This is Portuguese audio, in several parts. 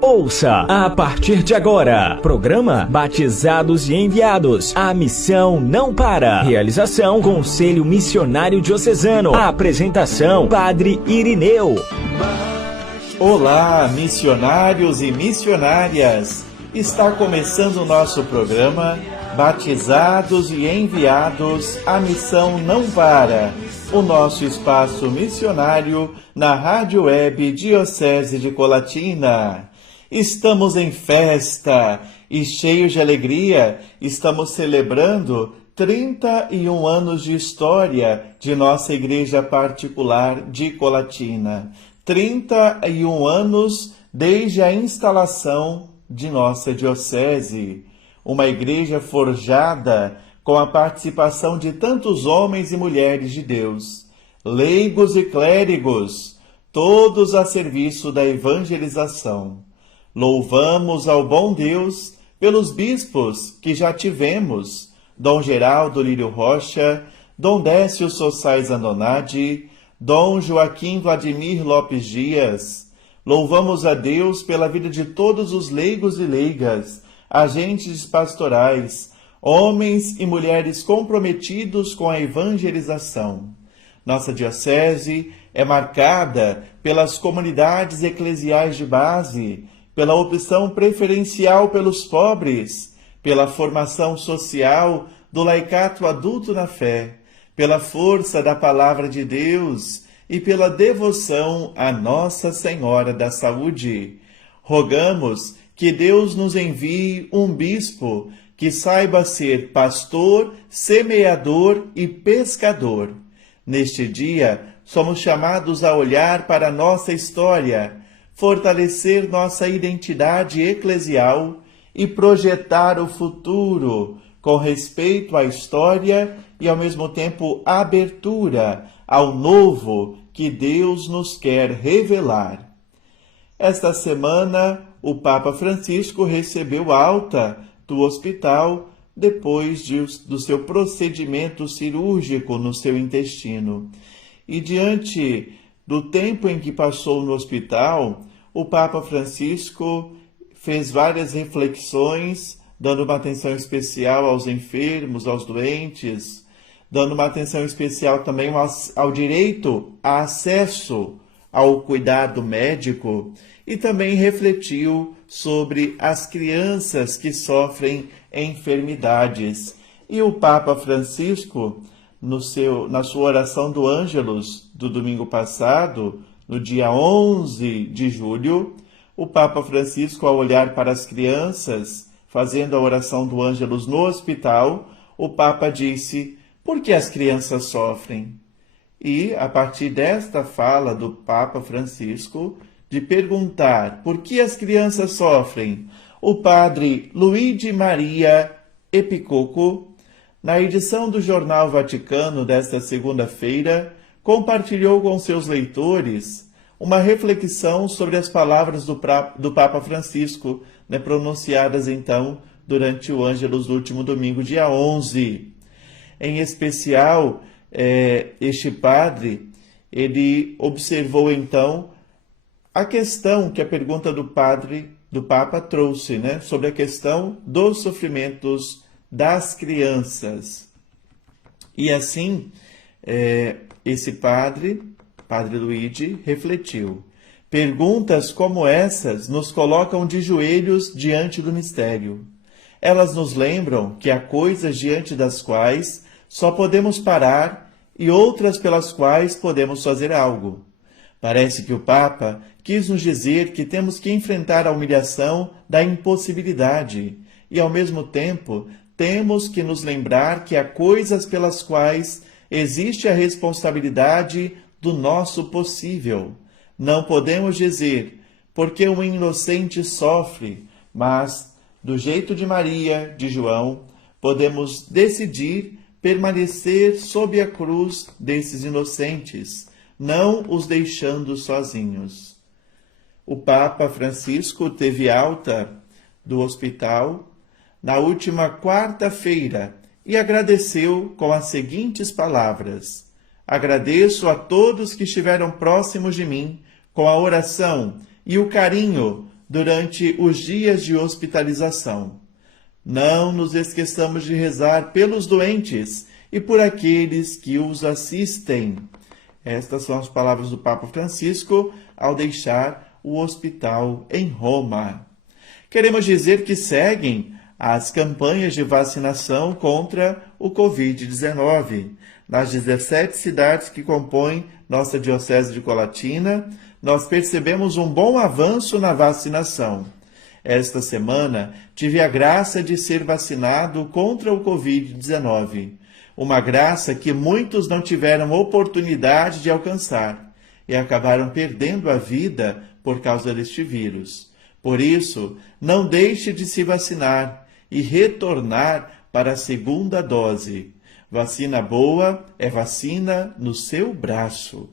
Ouça a partir de agora, programa Batizados e Enviados. A missão não para. Realização Conselho Missionário Diocesano. A apresentação Padre Irineu. Olá, missionários e missionárias. Está começando o nosso programa Batizados e Enviados. A missão não para. O nosso espaço missionário na Rádio Web Diocese de Colatina. Estamos em festa e cheios de alegria, estamos celebrando 31 anos de história de nossa igreja particular de Colatina. 31 anos desde a instalação de nossa diocese. Uma igreja forjada com a participação de tantos homens e mulheres de Deus, leigos e clérigos, todos a serviço da evangelização. Louvamos ao bom Deus pelos bispos que já tivemos, Dom Geraldo Lírio Rocha, Dom Décio Sossais Andonadi, Dom Joaquim Vladimir Lopes Dias. Louvamos a Deus pela vida de todos os leigos e leigas, agentes pastorais, homens e mulheres comprometidos com a evangelização. Nossa diocese é marcada pelas comunidades eclesiais de base, pela opção preferencial pelos pobres, pela formação social do laicato adulto na fé, pela força da palavra de Deus e pela devoção à Nossa Senhora da Saúde. Rogamos que Deus nos envie um bispo que saiba ser pastor, semeador e pescador. Neste dia, somos chamados a olhar para a nossa história, fortalecer nossa identidade eclesial e projetar o futuro com respeito à história e, ao mesmo tempo, abertura ao novo que Deus nos quer revelar. Esta semana, o Papa Francisco recebeu alta do hospital depois do seu procedimento cirúrgico no seu intestino. E diante do tempo em que passou no hospital, o Papa Francisco fez várias reflexões, dando uma atenção especial aos enfermos, aos doentes, dando uma atenção especial também ao direito a acesso ao cuidado médico, e também refletiu sobre as crianças que sofrem enfermidades. E o Papa Francisco, na sua oração do Ângelus do domingo passado, no dia 11 de julho, o Papa Francisco, ao olhar para as crianças, fazendo a oração do Ângelus no hospital, o Papa disse: por que as crianças sofrem? E, a partir desta fala do Papa Francisco, de perguntar por que as crianças sofrem, o padre Luigi Maria Epicoco, na edição do Jornal Vaticano desta segunda-feira, compartilhou com seus leitores uma reflexão sobre as palavras do Papa Francisco, pronunciadas então durante o Ângelus do último domingo, dia 11. Em especial, este padre, ele observou então a questão que a pergunta do Papa trouxe, sobre a questão dos sofrimentos das crianças. E assim, esse padre Luigi, refletiu: perguntas como essas nos colocam de joelhos diante do mistério. Elas nos lembram que há coisas diante das quais só podemos parar e outras pelas quais podemos fazer algo. Parece que o Papa quis nos dizer que temos que enfrentar a humilhação da impossibilidade e, ao mesmo tempo, temos que nos lembrar que há coisas pelas quais existe a responsabilidade do nosso possível. Não podemos dizer, porque um inocente sofre, mas, do jeito de Maria, de João, podemos decidir permanecer sob a cruz desses inocentes, não os deixando sozinhos. O Papa Francisco teve alta do hospital na última quarta-feira e agradeceu com as seguintes palavras: agradeço a todos que estiveram próximos de mim com a oração e o carinho durante os dias de hospitalização. Não nos esqueçamos de rezar pelos doentes e por aqueles que os assistem. Estas são as palavras do Papa Francisco ao deixar o hospital em Roma. Queremos dizer que seguem as campanhas de vacinação contra o Covid-19. Nas 17 cidades que compõem nossa Diocese de Colatina, nós percebemos um bom avanço na vacinação. Esta semana, tive a graça de ser vacinado contra o Covid-19. Uma graça que muitos não tiveram oportunidade de alcançar e acabaram perdendo a vida por causa deste vírus. Por isso, não deixe de se vacinar e retornar para a segunda dose. Vacina boa é vacina no seu braço.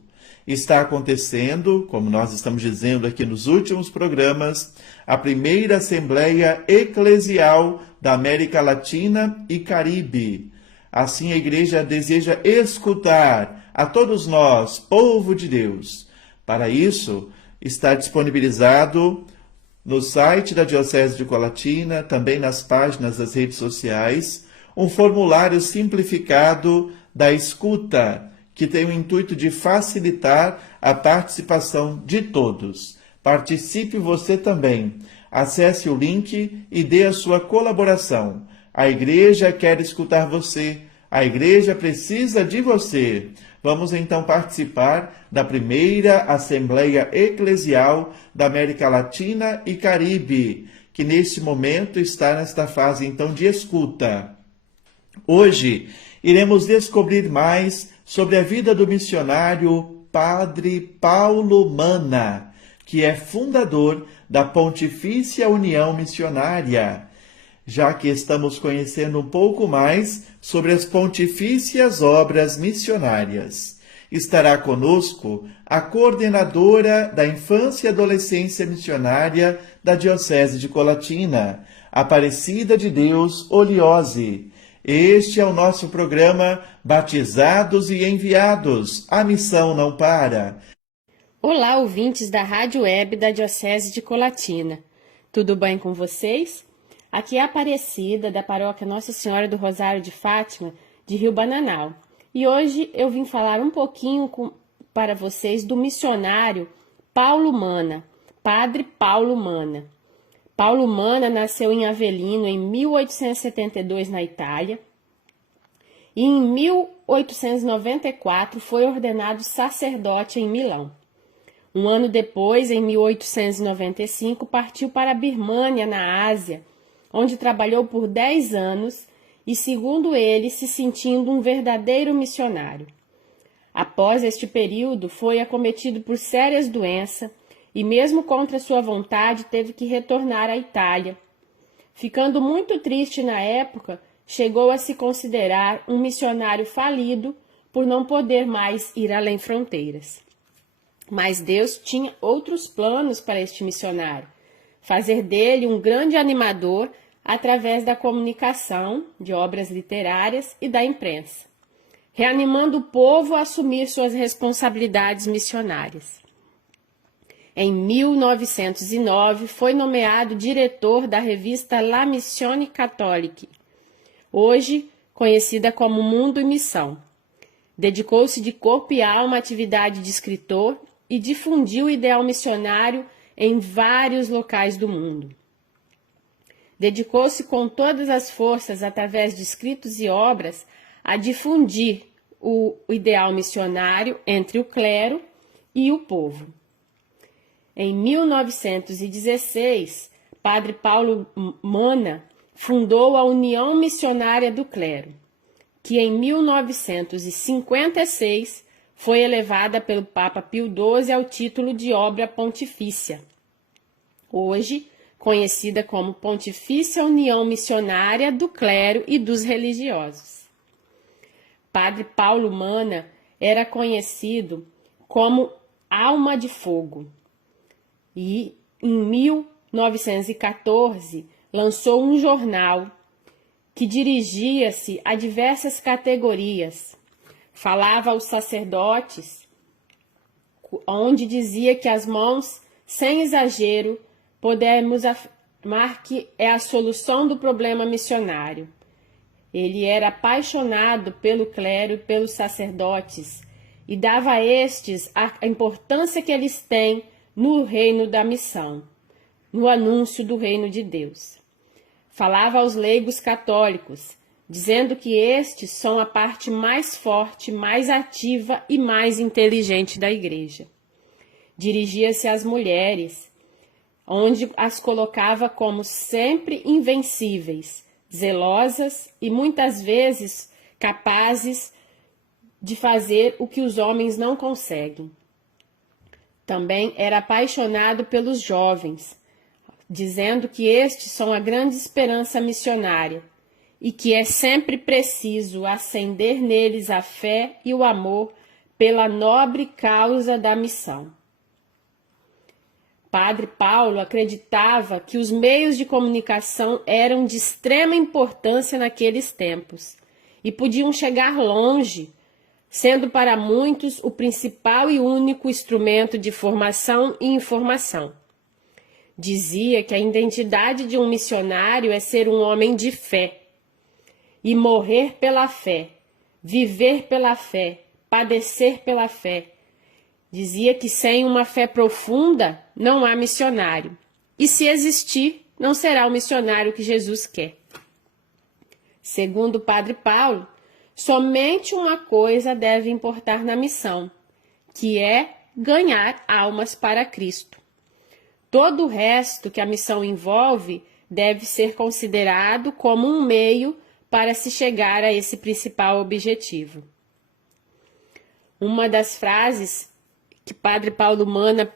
Está acontecendo, como nós estamos dizendo aqui nos últimos programas, a primeira Assembleia Eclesial da América Latina e Caribe. Assim, a Igreja deseja escutar a todos nós, povo de Deus. Para isso, está disponibilizado no site da Diocese de Colatina, também nas páginas das redes sociais, um formulário simplificado da escuta, que tem o intuito de facilitar a participação de todos. Participe você também. Acesse o link e dê a sua colaboração. A Igreja quer escutar você. A Igreja precisa de você. Vamos então participar da primeira Assembleia Eclesial da América Latina e Caribe, que neste momento está nesta fase então de escuta. Hoje iremos descobrir mais sobre a vida do missionário Padre Paulo Mana, que é fundador da Pontifícia União Missionária, já que estamos conhecendo um pouco mais sobre as pontifícias obras missionárias. Estará conosco a coordenadora da Infância e Adolescência Missionária da Diocese de Colatina, Aparecida de Deus Oliose. Este é o nosso programa Batizados e Enviados. A missão não para. Olá, ouvintes da Rádio Web da Diocese de Colatina. Tudo bem com vocês? Aqui é a Aparecida, da paróquia Nossa Senhora do Rosário de Fátima, de Rio Bananal. E hoje eu vim falar um pouquinho para vocês do missionário Paulo Mana, Padre Paulo Mana. Paulo Mana nasceu em Avellino em 1872 na Itália e em 1894 foi ordenado sacerdote em Milão. Um ano depois, em 1895, partiu para a Birmânia, na Ásia, onde trabalhou por 10 anos e, segundo ele, se sentindo um verdadeiro missionário. Após este período, foi acometido por sérias doenças e, mesmo contra sua vontade, teve que retornar à Itália. Ficando muito triste na época, chegou a se considerar um missionário falido por não poder mais ir além fronteiras. Mas Deus tinha outros planos para este missionário, fazer dele um grande animador através da comunicação, de obras literárias e da imprensa, reanimando o povo a assumir suas responsabilidades missionárias. Em 1909, foi nomeado diretor da revista La Missione Cattolique, hoje conhecida como Mundo e Missão. Dedicou-se de corpo e alma à atividade de escritor e difundiu o ideal missionário em vários locais do mundo. Dedicou-se com todas as forças, através de escritos e obras, a difundir o ideal missionário entre o clero e o povo. Em 1916, Padre Paulo Mana fundou a União Missionária do Clero, que em 1956 foi elevada pelo Papa Pio XII ao título de obra pontifícia, hoje conhecida como Pontifícia União Missionária do Clero e dos Religiosos. Padre Paulo Mana era conhecido como Alma de Fogo e, em 1914, lançou um jornal que dirigia-se a diversas categorias. Falava aos sacerdotes, onde dizia que as mãos, sem exagero, podemos afirmar que é a solução do problema missionário. Ele era apaixonado pelo clero e pelos sacerdotes e dava a estes a importância que eles têm no reino da missão, no anúncio do reino de Deus. Falava aos leigos católicos, dizendo que estes são a parte mais forte, mais ativa e mais inteligente da igreja. Dirigia-se às mulheres, onde as colocava como sempre invencíveis, zelosas e muitas vezes capazes de fazer o que os homens não conseguem. Também era apaixonado pelos jovens, dizendo que estes são a grande esperança missionária e que é sempre preciso acender neles a fé e o amor pela nobre causa da missão. Padre Paulo acreditava que os meios de comunicação eram de extrema importância naqueles tempos e podiam chegar longe, sendo para muitos o principal e único instrumento de formação e informação. Dizia que a identidade de um missionário é ser um homem de fé e morrer pela fé, viver pela fé, padecer pela fé. Dizia que sem uma fé profunda não há missionário. E se existir, não será o missionário que Jesus quer. Segundo o Padre Paulo, somente uma coisa deve importar na missão, que é ganhar almas para Cristo. Todo o resto que a missão envolve deve ser considerado como um meio para se chegar a esse principal objetivo. Uma das frases que Padre Paulo Mana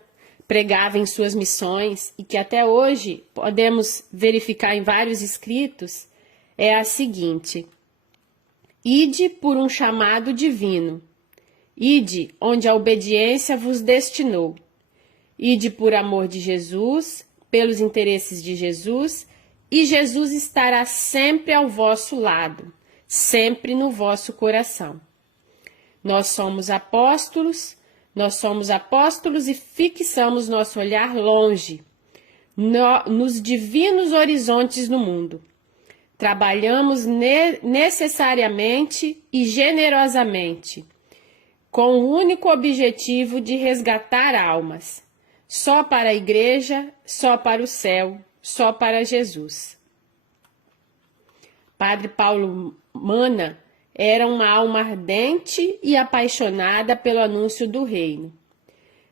pregava em suas missões e que até hoje podemos verificar em vários escritos é a seguinte: ide por um chamado divino, ide onde a obediência vos destinou, ide por amor de Jesus, pelos interesses de Jesus, e Jesus estará sempre ao vosso lado, sempre no vosso coração. Nós somos apóstolos e fixamos nosso olhar longe, nos divinos horizontes do mundo. Trabalhamos necessariamente e generosamente, com o único objetivo de resgatar almas, só para a igreja, só para o céu, só para Jesus. Padre Paulo Mana era uma alma ardente e apaixonada pelo anúncio do reino.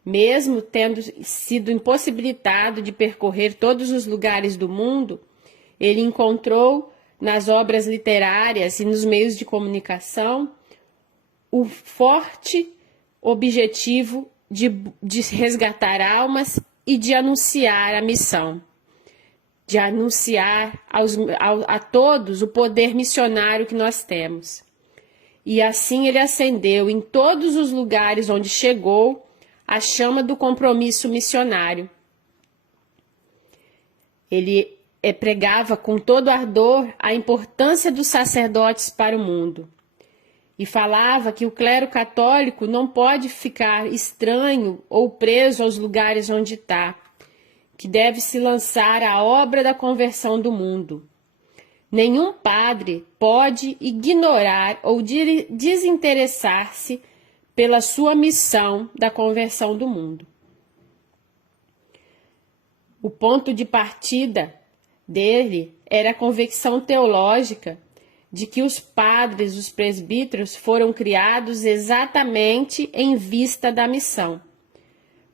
Mesmo tendo sido impossibilitado de percorrer todos os lugares do mundo, ele encontrou nas obras literárias e nos meios de comunicação o forte objetivo de resgatar almas e de anunciar a missão, de anunciar a todos o poder missionário que nós temos. E assim ele acendeu em todos os lugares onde chegou a chama do compromisso missionário. Ele pregava com todo ardor a importância dos sacerdotes para o mundo e falava que o clero católico não pode ficar estranho ou preso aos lugares onde está, que deve se lançar à obra da conversão do mundo. Nenhum padre pode ignorar ou desinteressar-se pela sua missão da conversão do mundo. O ponto de partida dele era a convicção teológica de que os padres, os presbíteros, foram criados exatamente em vista da missão,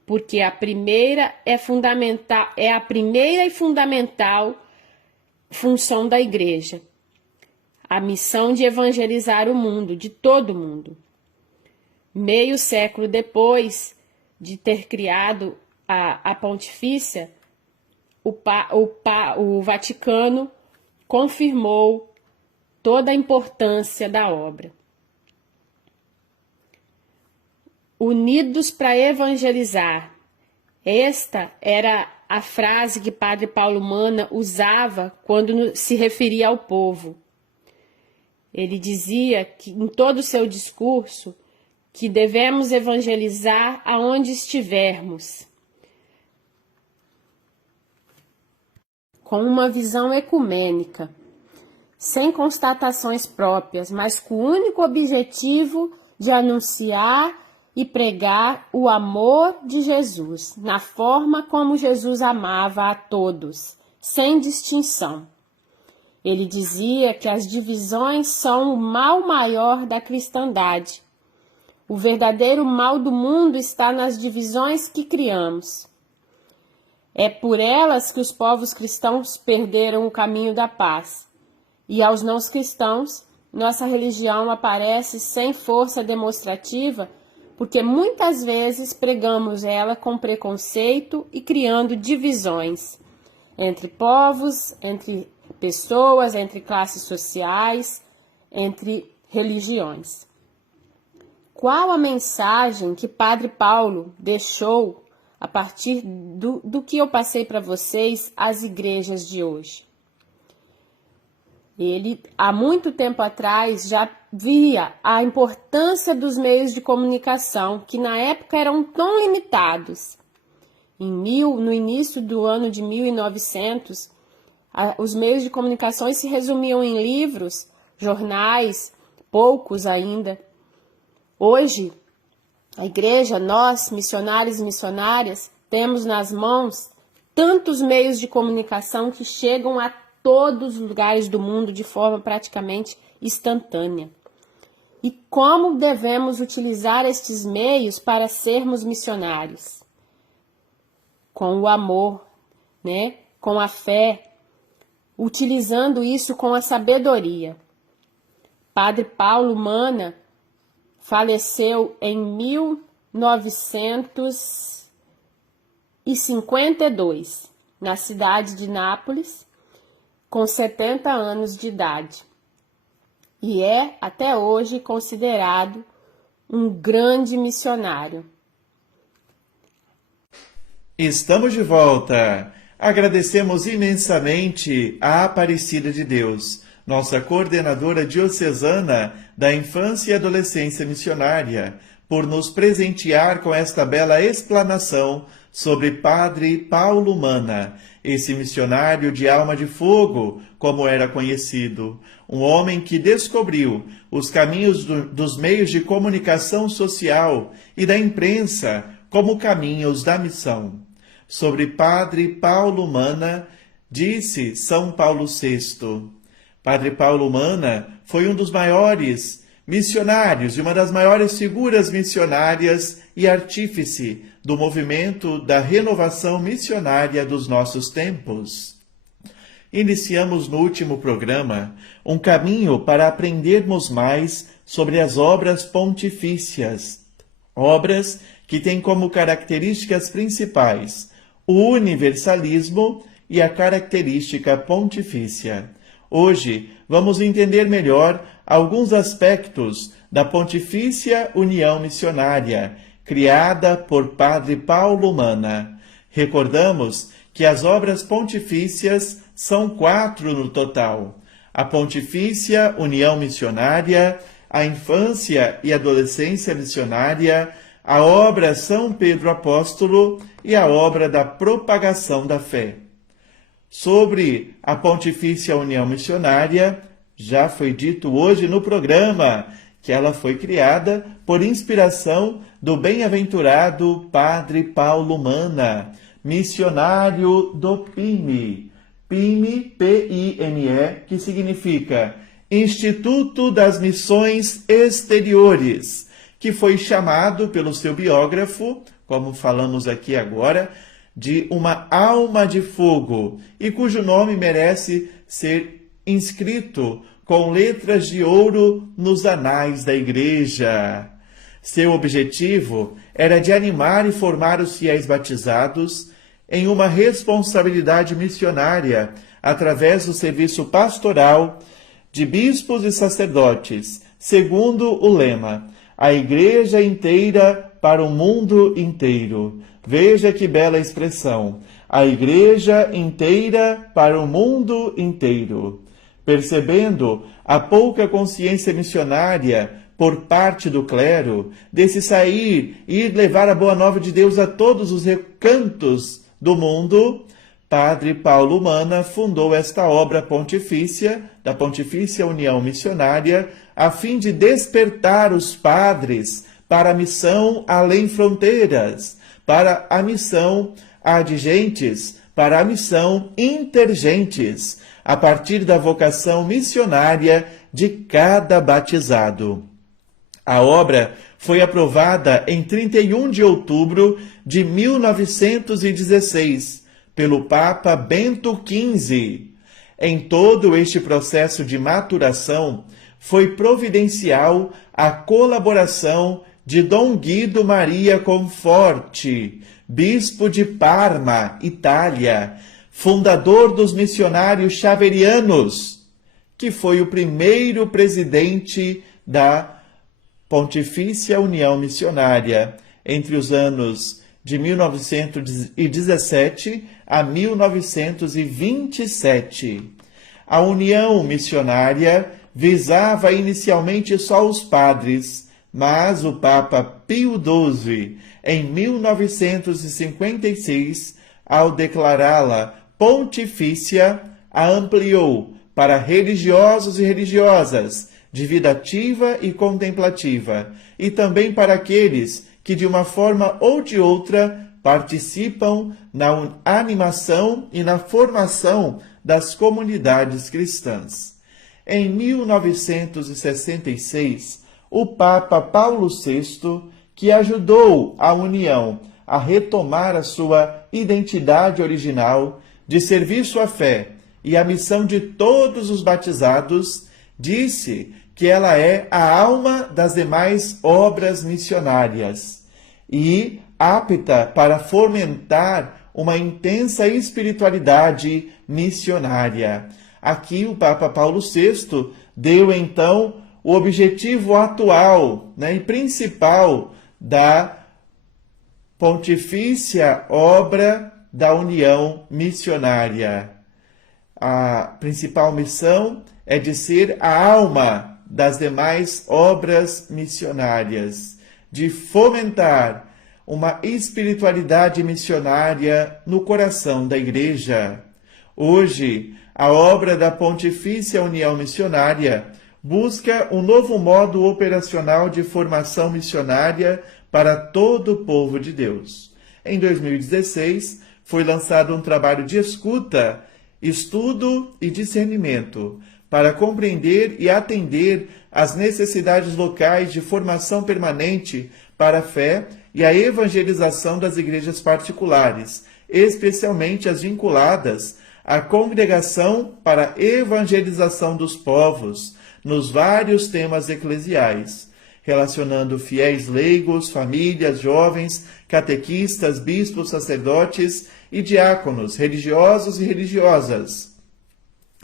porque a primeira e fundamental função da igreja, a missão de evangelizar o mundo, de todo o mundo. Meio século depois de ter criado a Pontifícia, o Vaticano confirmou toda a importância da obra. Unidos para evangelizar. Esta era a frase que Padre Paulo Mana usava quando se referia ao povo. Ele dizia que em todo o seu discurso que devemos evangelizar aonde estivermos. com uma visão ecumênica, sem constatações próprias, mas com o único objetivo de anunciar e pregar o amor de Jesus, na forma como Jesus amava a todos, sem distinção. Ele dizia que as divisões são o mal maior da cristandade. O verdadeiro mal do mundo está nas divisões que criamos. É por elas que os povos cristãos perderam o caminho da paz. E aos não cristãos, nossa religião aparece sem força demonstrativa, porque muitas vezes pregamos ela com preconceito e criando divisões entre povos, entre pessoas, entre classes sociais, entre religiões. Qual a mensagem que Padre Paulo deixou a partir do que eu passei para vocês às igrejas de hoje? Ele, há muito tempo atrás, já via a importância dos meios de comunicação, que na época eram tão limitados. No início do ano de 1900, os meios de comunicação se resumiam em livros, jornais, poucos ainda. Hoje, a igreja, nós, missionários e missionárias, temos nas mãos tantos meios de comunicação que chegam a todos os lugares do mundo de forma praticamente instantânea. E como devemos utilizar estes meios para sermos missionários? Com o amor, né? Com a fé, utilizando isso com a sabedoria. Padre Paulo Mana faleceu em 1952, na cidade de Nápoles, com 70 anos de idade. E é, até hoje, considerado um grande missionário. Estamos de volta. Agradecemos imensamente a Aparecida de Deus, nossa coordenadora diocesana da Infância e Adolescência Missionária, por nos presentear com esta bela explanação sobre Padre Paulo Mana, esse missionário de alma de fogo, como era conhecido, um homem que descobriu os caminhos dos meios de comunicação social e da imprensa como caminhos da missão. Sobre Padre Paulo Mana, disse São Paulo VI. Padre Paulo Mana foi um dos maiores missionários e uma das maiores figuras missionárias e artífice do movimento da renovação missionária dos nossos tempos. Iniciamos no último programa um caminho para aprendermos mais sobre as obras pontifícias, obras que têm como características principais o universalismo e a característica pontifícia. Hoje vamos entender melhor alguns aspectos da Pontifícia União Missionária, criada por Padre Paulo Mana. Recordamos que as obras pontifícias são 4 no total: a Pontifícia União Missionária, a Infância e Adolescência Missionária, a obra São Pedro Apóstolo e a obra da Propagação da Fé. Sobre a Pontifícia União Missionária, já foi dito hoje no programa que ela foi criada por inspiração do bem-aventurado Padre Paulo Mana, missionário do PIME. PIME, P-I-M-E, que significa Instituto das Missões Exteriores, que foi chamado pelo seu biógrafo, como falamos aqui agora, de uma alma de fogo, e cujo nome merece ser inscrito com letras de ouro nos anais da Igreja. Seu objetivo era de animar e formar os fiéis batizados em uma responsabilidade missionária através do serviço pastoral de bispos e sacerdotes, segundo o lema: a Igreja inteira para o mundo inteiro. Veja que bela expressão: a Igreja inteira para o mundo inteiro. Percebendo a pouca consciência missionária por parte do clero, desse sair e ir levar a boa nova de Deus a todos os recantos do mundo, Padre Paulo Mana fundou esta obra pontifícia, da Pontifícia União Missionária, a fim de despertar os padres para a missão além fronteiras, para a missão adigentes, para a missão intergentes, a partir da vocação missionária de cada batizado. A obra foi aprovada em 31 de outubro de 1916 pelo Papa Bento XV. Em todo este processo de maturação, foi providencial a colaboração de Dom Guido Maria Conforti, bispo de Parma, Itália, fundador dos missionários xaverianos, que foi o primeiro presidente da Pontifícia União Missionária entre os anos de 1917 a 1927. A União Missionária visava inicialmente só os padres, mas o Papa Pio XII, em 1956, ao declará-la pontifícia, a ampliou para religiosos e religiosas, de vida ativa e contemplativa, e também para aqueles que, de uma forma ou de outra, participam na animação e na formação das comunidades cristãs. Em 1966, o Papa Paulo VI, que ajudou a União a retomar a sua identidade original de serviço à fé e à missão de todos os batizados, disse que ela é a alma das demais obras missionárias e apta para fomentar uma intensa espiritualidade missionária. Aqui o Papa Paulo VI deu então o objetivo atual, e principal da pontifícia obra da União Missionária. A principal missão é de ser a alma das demais obras missionárias, de fomentar uma espiritualidade missionária no coração da Igreja. Hoje, a obra da Pontifícia União Missionária busca um novo modo operacional de formação missionária para todo o povo de Deus. Em 2016, foi lançado um trabalho de escuta, estudo e discernimento para compreender e atender às necessidades locais de formação permanente para a fé e a evangelização das igrejas particulares, especialmente as vinculadas à congregação para a evangelização dos povos, nos vários temas eclesiais, relacionando fiéis leigos, famílias, jovens, catequistas, bispos, sacerdotes e diáconos, religiosos e religiosas.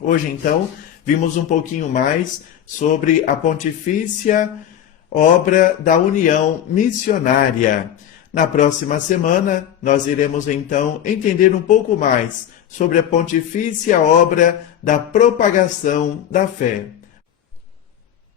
Hoje, então, vimos um pouquinho mais sobre a pontifícia obra da União Missionária. Na próxima semana, nós iremos então entender um pouco mais sobre a pontifícia obra da propagação da fé.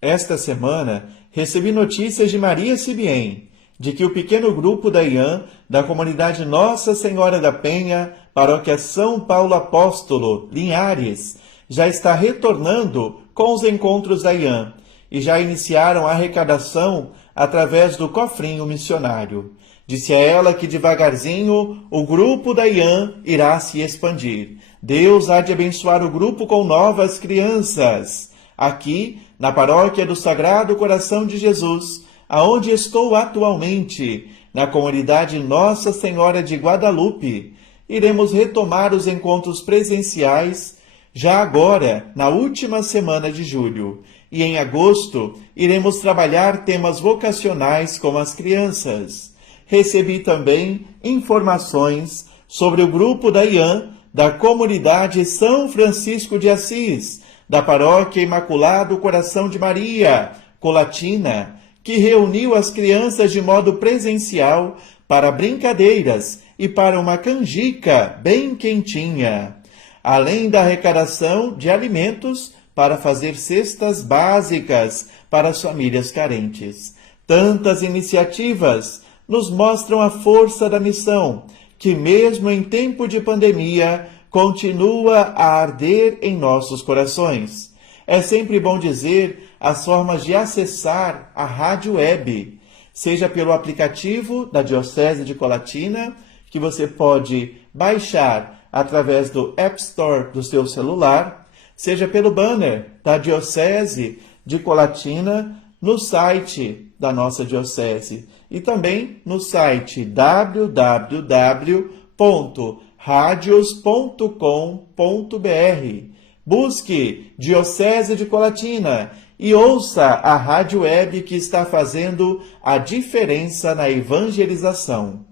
Esta semana, recebi notícias de Maria Sibien, de que o pequeno grupo da IAM, da comunidade Nossa Senhora da Penha, paróquia São Paulo Apóstolo, Linhares, já está retornando com os encontros da IAM e já iniciaram a arrecadação através do cofrinho missionário. Disse a ela que devagarzinho o grupo da IAM irá se expandir. Deus há de abençoar o grupo com novas crianças. Aqui, na paróquia do Sagrado Coração de Jesus, aonde estou atualmente, na comunidade Nossa Senhora de Guadalupe, iremos retomar os encontros presenciais já agora, na última semana de julho. E em agosto, iremos trabalhar temas vocacionais com as crianças. Recebi também informações sobre o grupo da IAM, da comunidade São Francisco de Assis, da paróquia Imaculado Coração de Maria, Colatina, que reuniu as crianças de modo presencial para brincadeiras e para uma canjica bem quentinha, além da arrecadação de alimentos para fazer cestas básicas para as famílias carentes. Tantas iniciativas nos mostram a força da missão, que mesmo em tempo de pandemia continua a arder em nossos corações. É sempre bom dizer as formas de acessar a rádio web, seja pelo aplicativo da Diocese de Colatina, que você pode baixar através do App Store do seu celular, seja pelo banner da Diocese de Colatina no site da nossa Diocese e também no site www.radios.com.br. Busque Diocese de Colatina e ouça a rádio web que está fazendo a diferença na evangelização.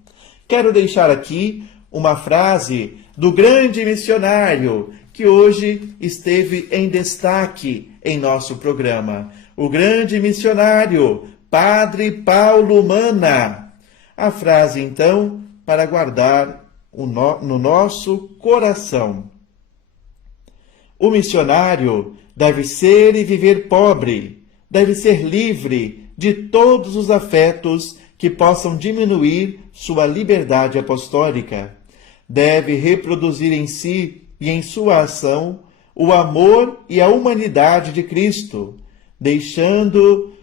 Quero deixar aqui uma frase do grande missionário que hoje esteve em destaque em nosso programa. O grande missionário, Padre Paulo Mana. A frase, então, para guardar no nosso coração. O missionário deve ser e viver pobre, deve ser livre de todos os afetos que possam diminuir sua liberdade apostólica. Deve reproduzir em si e em sua ação o amor e a humanidade de Cristo, deixando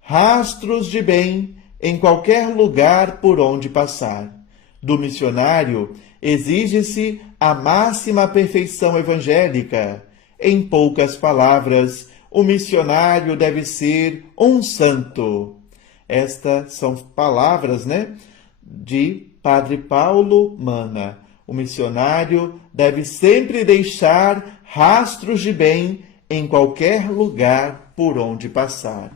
rastros de bem em qualquer lugar por onde passar. Do missionário exige-se a máxima perfeição evangélica. Em poucas palavras, o missionário deve ser um santo. Estas são palavras, de Padre Paulo Mana. O missionário deve sempre deixar rastros de bem em qualquer lugar por onde passar.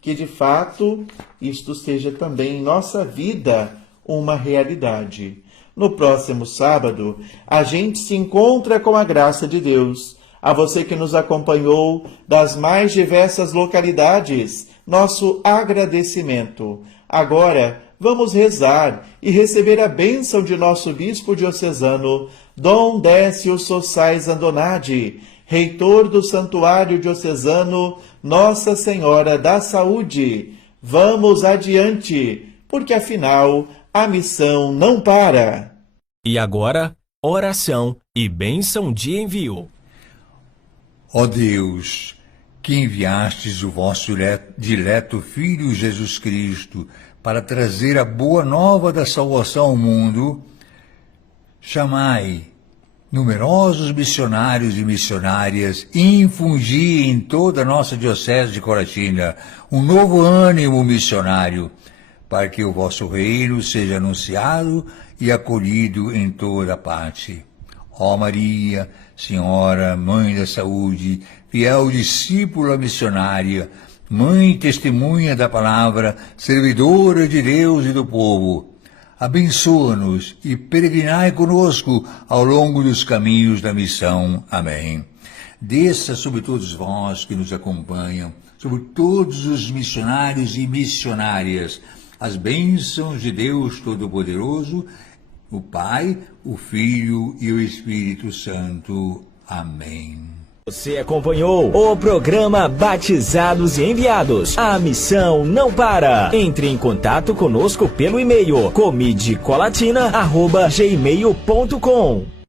Que, de fato, isto seja também em nossa vida uma realidade. No próximo sábado, a gente se encontra com a graça de Deus. A você que nos acompanhou das mais diversas localidades, nosso agradecimento. Agora, vamos rezar e receber a bênção de nosso bispo diocesano, Dom Décio Sossais Andonadi, reitor do Santuário Diocesano Nossa Senhora da Saúde. Vamos adiante, porque afinal a missão não para. E agora, oração e bênção de envio. Ó Deus, que enviastes o vosso dileto Filho Jesus Cristo para trazer a boa nova da salvação ao mundo, chamai numerosos missionários e missionárias e infundi em toda a nossa Diocese de Colatina um novo ânimo missionário, para que o vosso reino seja anunciado e acolhido em toda parte. Ó Maria, Senhora, Mãe da Saúde, fiel discípula missionária, Mãe testemunha da palavra, servidora de Deus e do povo, abençoa-nos e peregrinai conosco ao longo dos caminhos da missão. Amém. Desça sobre todos vós que nos acompanham, sobre todos os missionários e missionárias, as bênçãos de Deus Todo-Poderoso, o Pai, o Filho e o Espírito Santo. Amém. Você acompanhou o programa Batizados e Enviados. A missão não para. Entre em contato conosco pelo e-mail comidecolatina@gmail.com.